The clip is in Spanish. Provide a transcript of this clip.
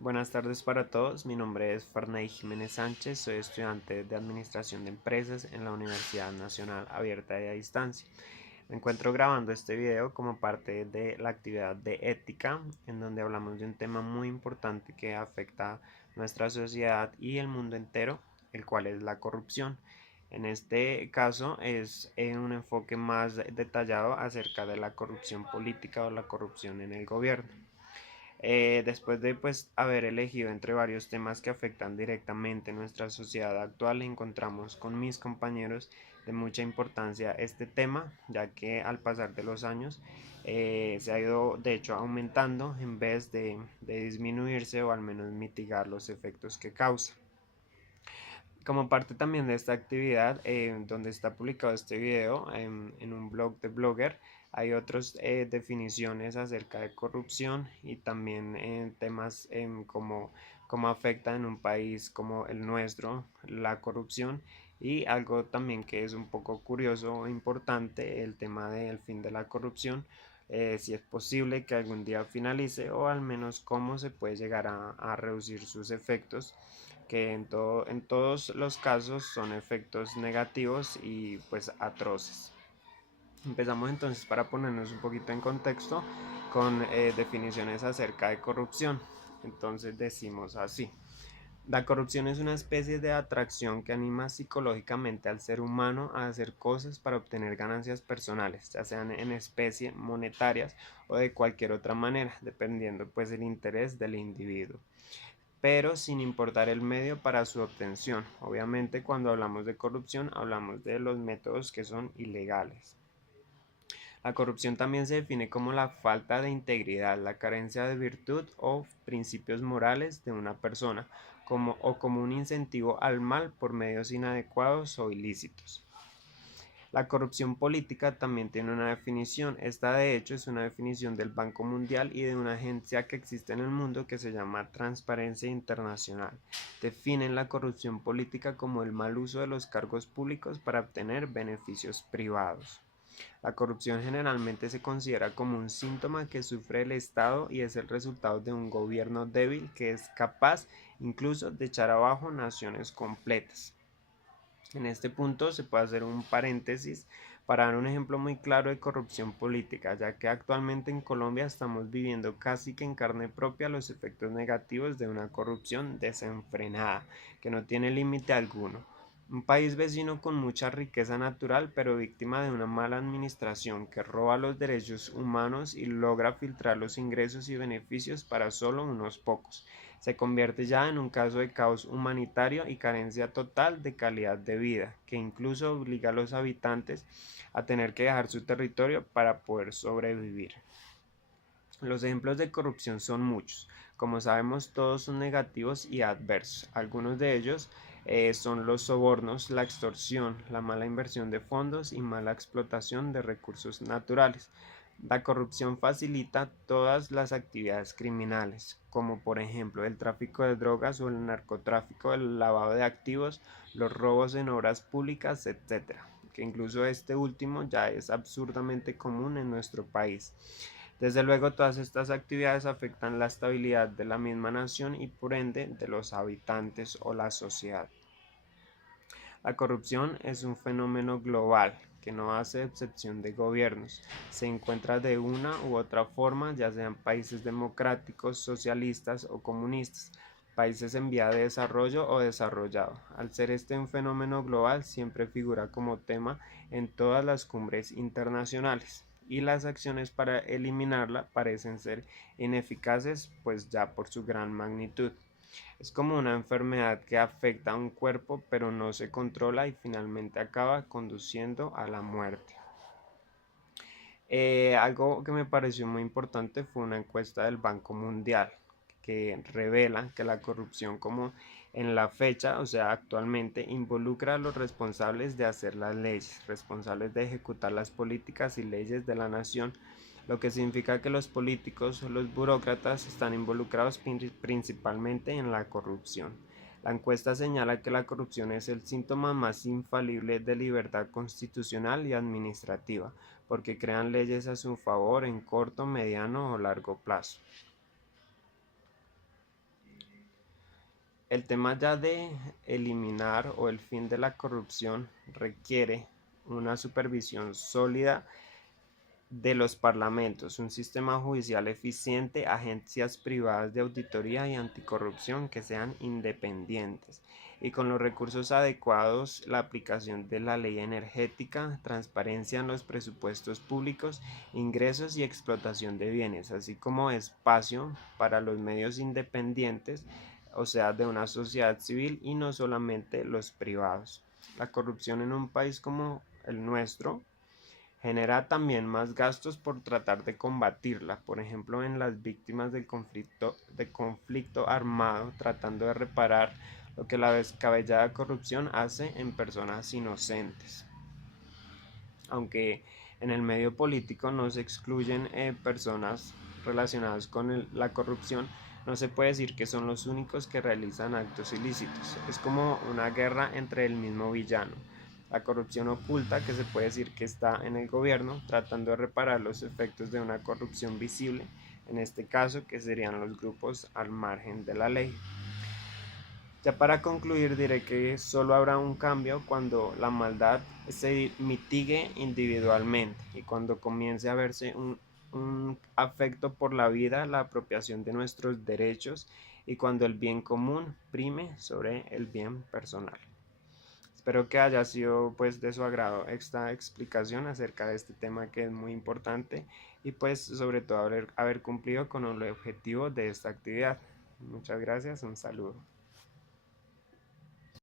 Buenas tardes para todos, mi nombre es Farney Jiménez Sánchez, soy estudiante de Administración de Empresas en la Universidad Nacional Abierta y a Distancia. Me encuentro grabando este video como parte de la actividad de ética, en donde hablamos de un tema muy importante que afecta a nuestra sociedad y el mundo entero, el cual es la corrupción. En este caso es un enfoque más detallado acerca de la corrupción política o la corrupción en el gobierno. Después de haber elegido entre varios temas que afectan directamente nuestra sociedad actual, encontramos con mis compañeros de mucha importancia este tema, ya que al pasar de los años se ha ido de hecho aumentando en vez de disminuirse o al menos mitigar los efectos que causa. Como parte también de esta actividad, donde está publicado este video en un blog de Blogger, hay otras definiciones acerca de corrupción y también temas como cómo afecta en un país como el nuestro la corrupción y algo también que es un poco curioso o importante, el tema del fin de la corrupción, si es posible que algún día finalice o al menos cómo se puede llegar a reducir sus efectos, que en todos los casos son efectos negativos y pues atroces. Empezamos entonces para ponernos un poquito en contexto con definiciones acerca de corrupción. Entonces decimos así: la corrupción es una especie de atracción que anima psicológicamente al ser humano a hacer cosas para obtener ganancias personales, ya sean en especie, monetarias o de cualquier otra manera, dependiendo pues del interés del individuo, pero sin importar el medio para su obtención. Obviamente, cuando hablamos de corrupción, hablamos de los métodos que son ilegales. La corrupción también se define como la falta de integridad, la carencia de virtud o principios morales de una persona, como un incentivo al mal por medios inadecuados o ilícitos. La corrupción política también tiene una definición. Esta de hecho es una definición del Banco Mundial y de una agencia que existe en el mundo que se llama Transparencia Internacional. Definen la corrupción política como el mal uso de los cargos públicos para obtener beneficios privados. La corrupción generalmente se considera como un síntoma que sufre el Estado y es el resultado de un gobierno débil que es capaz incluso de echar abajo naciones completas. En este punto se puede hacer un paréntesis para dar un ejemplo muy claro de corrupción política, ya que actualmente en Colombia estamos viviendo casi que en carne propia los efectos negativos de una corrupción desenfrenada, que no tiene límite alguno. Un país vecino con mucha riqueza natural, pero víctima de una mala administración que roba los derechos humanos y logra filtrar los ingresos y beneficios para solo unos pocos. Se convierte ya en un caso de caos humanitario y carencia total de calidad de vida, que incluso obliga a los habitantes a tener que dejar su territorio para poder sobrevivir. Los ejemplos de corrupción son muchos. Como sabemos, todos son negativos y adversos. Algunos de ellos son los sobornos, la extorsión, la mala inversión de fondos y mala explotación de recursos naturales. La corrupción facilita todas las actividades criminales, como por ejemplo el tráfico de drogas o el narcotráfico, el lavado de activos, los robos en obras públicas, etcétera, que incluso este último ya es absurdamente común en nuestro país. Desde luego, todas estas actividades afectan la estabilidad de la misma nación y por ende de los habitantes o la sociedad. La corrupción es un fenómeno global que no hace excepción de gobiernos. Se encuentra de una u otra forma, ya sean países democráticos, socialistas o comunistas, países en vía de desarrollo o desarrollado. Al ser este un fenómeno global, siempre figura como tema en todas las cumbres internacionales y las acciones para eliminarla parecen ser ineficaces, pues ya por su gran magnitud. Es como una enfermedad que afecta a un cuerpo pero no se controla y finalmente acaba conduciendo a la muerte. Algo que me pareció muy importante fue una encuesta del Banco Mundial que revela que la corrupción como en la fecha, o sea, actualmente, involucra a los responsables de hacer las leyes, responsables de ejecutar las políticas y leyes de la nación, lo que significa que los políticos o los burócratas están involucrados principalmente en la corrupción. La encuesta señala que la corrupción es el síntoma más infalible de libertad constitucional y administrativa, porque crean leyes a su favor en corto, mediano o largo plazo. el tema ya de eliminar o el fin de la corrupción requiere una supervisión sólida de los parlamentos, un sistema judicial eficiente, agencias privadas de auditoría y anticorrupción que sean independientes y con los recursos adecuados, la aplicación de la ley energética, transparencia en los presupuestos públicos, ingresos y explotación de bienes, así como espacio para los medios independientes, o sea, de una sociedad civil y no solamente los privados. La corrupción en un país como el nuestro genera también más gastos por tratar de combatirla, por ejemplo en las víctimas del conflicto armado, tratando de reparar lo que la descabellada corrupción hace en personas inocentes. Aunque en el medio político no se excluyen personas relacionadas con la corrupción, no se puede decir que son los únicos que realizan actos ilícitos. Es como una guerra entre el mismo villano. La corrupción oculta, que se puede decir que está en el gobierno, tratando de reparar los efectos de una corrupción visible, en este caso que serían los grupos al margen de la ley. Ya para concluir diré que solo habrá un cambio cuando la maldad se mitigue individualmente y cuando comience a verse un afecto por la vida, la apropiación de nuestros derechos y cuando el bien común prime sobre el bien personal. Espero que haya sido pues de su agrado esta explicación acerca de este tema que es muy importante y pues sobre todo haber cumplido con el objetivo de esta actividad. Muchas gracias, un saludo.